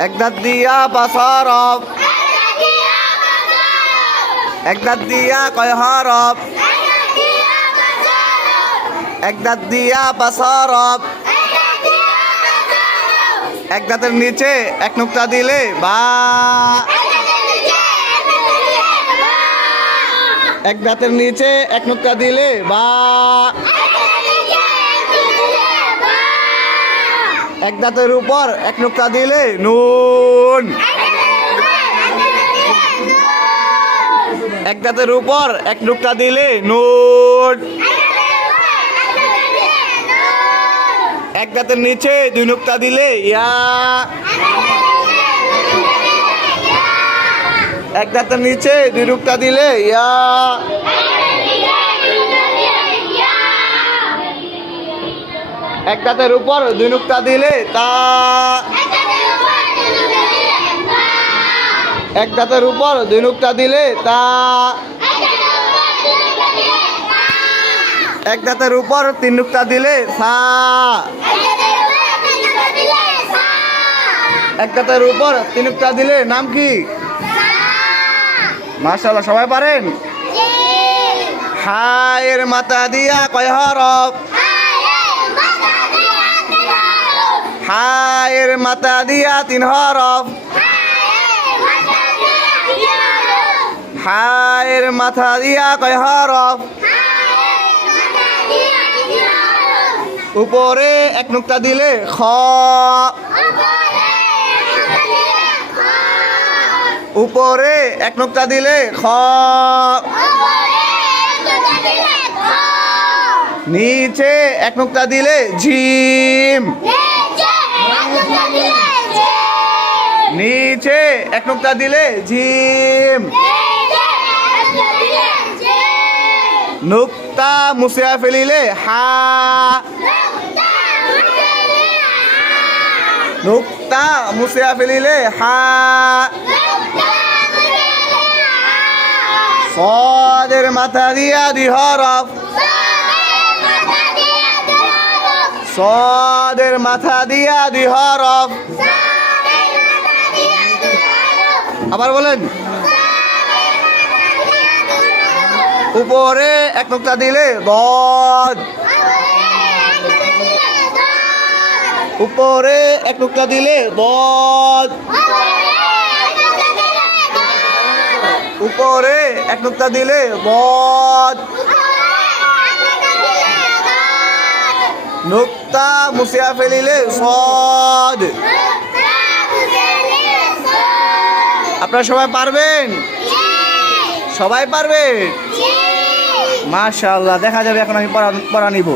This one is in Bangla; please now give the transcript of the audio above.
এক দাঁত দিয়া বাসরব এক দাঁত দিয়া কয় হরব এক দিয়া বাসরব এক দাঁতের নিচে এক নুক্তা দিলে বা। এক দাঁতের নিচে এক নুক্তা দিলে বা। এক দাঁতের উপর এক নুক্তা দিলে নুন। এক দাঁতের উপর এক নুক্তা দিলে নুন। এক দাঁতের নিচে দুই নুক্তা দিলে ইয়া। এক দাঁতের নিচে দুই নুক্তা দিলে ইয়া। এক দাঁতের উপর দুই নুক্তা দিলে তা এক দাঁতের উপর দুই নুক্তা দিলে তা এক দাঁতের উপর তিন নুক্তা দিলে সা এক দাঁতের উপর তিন নুক্তা দিলে নাম কি? মাশাআল্লাহ সবাই পারেন? হায়ের মাথা দিয়া কয় হরফ? হায়ের মাথা দিয়া তিন হরফ। হায়ের মাথা দিয়া কয় হরফ। উপরে এক নুক্তা দিলে খ। উপরে এক নুক্তা দিলে খ। নিচে এক নুক্তা দিলে ঝিম। নিচে এক নুক্তা দিলে ঝিম নুক্তা মুছিয়া ফেলিলে হা। নুক্তা মুছিয়া ফেলিলে হা। সদের মাথা দিয়া দি হরফ। সদের মাথা দিয়া দি হরফ। আবার বলেন। উপরে এক নুক্তা দিলে উপরে এক নুক্তা দিলে উপরে এক নুক্তা দিলে বদ। নুক্তা মুছিয়া ফেলিলে সদ। আপনারা সবাই পারবেন? সবাই পারবেন? মাশাল্লাহ দেখা যাবে এখন আমি পড়া পড়া নিব।